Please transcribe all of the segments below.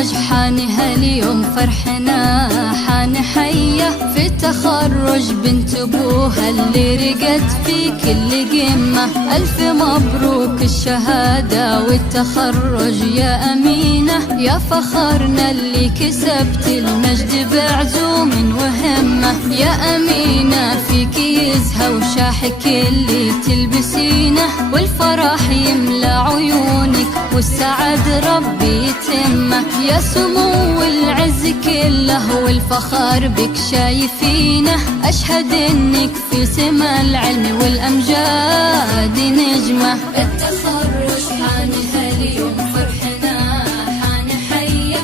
التخرج حان هاليوم فرحنا، حان حية في تخرج بنت ابوها اللي رقت في كل قمة. ألف مبروك الشهادة والتخرج يا أمينة، يا فخرنا اللي كسبت المجد بعزوم وهمة. يا أمينة فيك يزهى وشاحك اللي تلبسينه، والفرح يملى عيونك والسعد ربي يتمه. يا سمو العز كله والفخر بك شايفينه، أشهد إنك في سما العلم والأمجاد نجمة. التخرج حان هاليوم فرحنا، حان حية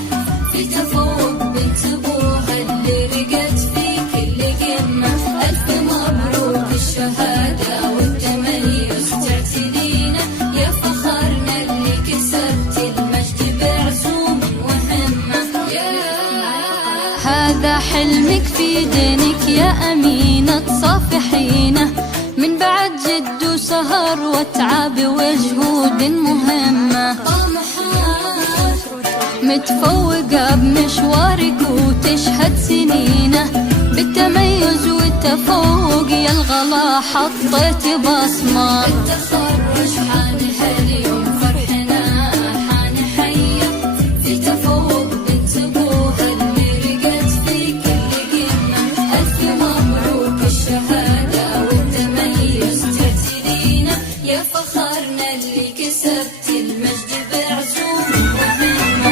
في تفوق بنت أبوها اللي رقت في كل قمة. ألف مبروك الشهادة والتميز تعتلينا، يا فخرنا اللي كسبت المجد بعزوم وهمة. هذا حلمك في دينك يا أمينة تصافحينه، من بعد جد وسهر وتعب وجهود مهمة. متفوقة بمشوارك وتشهد سنينه، بالتميز والتفوق يا الغلا حطيت بصمة. التخرج حان هاليوم فرحنا، حان حية في تفوق بنت أبوها اللي رقت في كل قمة. ألف مبروك الشهادة والتميز تعتلينا، يا فخرنا اللي كسبت المجد بعزوم وهمة.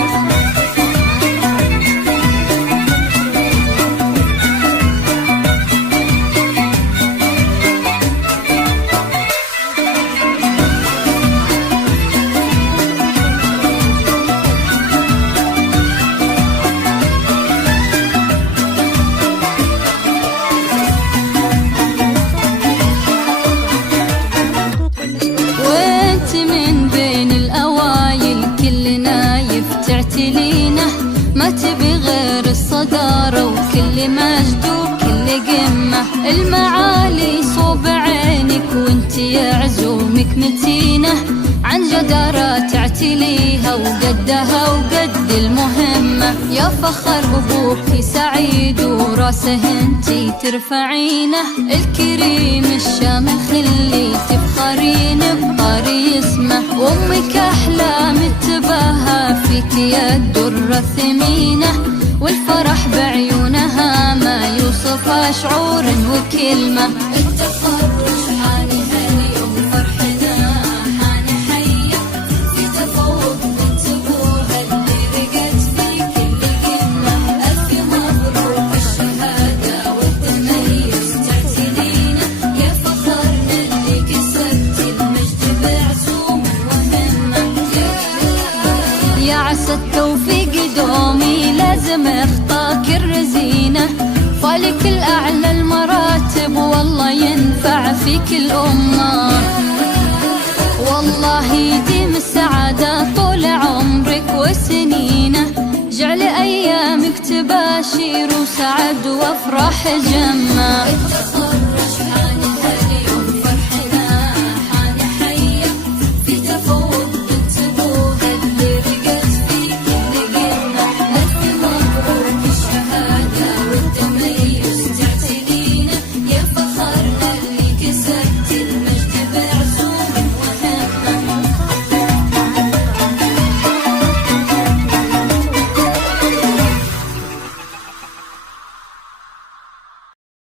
ما تبي غير الصدارة وكل مجد وكل قمة. المعالي صوب عينك وانت يا عزومك متينة، عن جدارة تعتليها وقدها وقد المهمة. يا فخر أبوك سعيد وراسه انتي ترفعينه، الكريم الشامخ اللي تفخرين بطاري اسمه. وامك أحلام التباهى فيك يا الدرة الثمينة، والفرح بعيونها ما يوصف شعور وكلمة. التخرج حان هاليوم فرحنا، حان حية في تفوق بنت أبوها اللي رقت في كل قمة. ألف مبروك الشهادة والتميز تعتلينا، يا فخرنا اللي كسبت المجد بعزوم وهمة. يا عسى التوفيق دومي لازم اخطاك الرزينة، فالك الأعلى المراتب والله ينفع فيك الأمة. والله يديم السعادة طول عمرك وسنينه، جعل أيامك تباشير وسعد وأفراح جمة.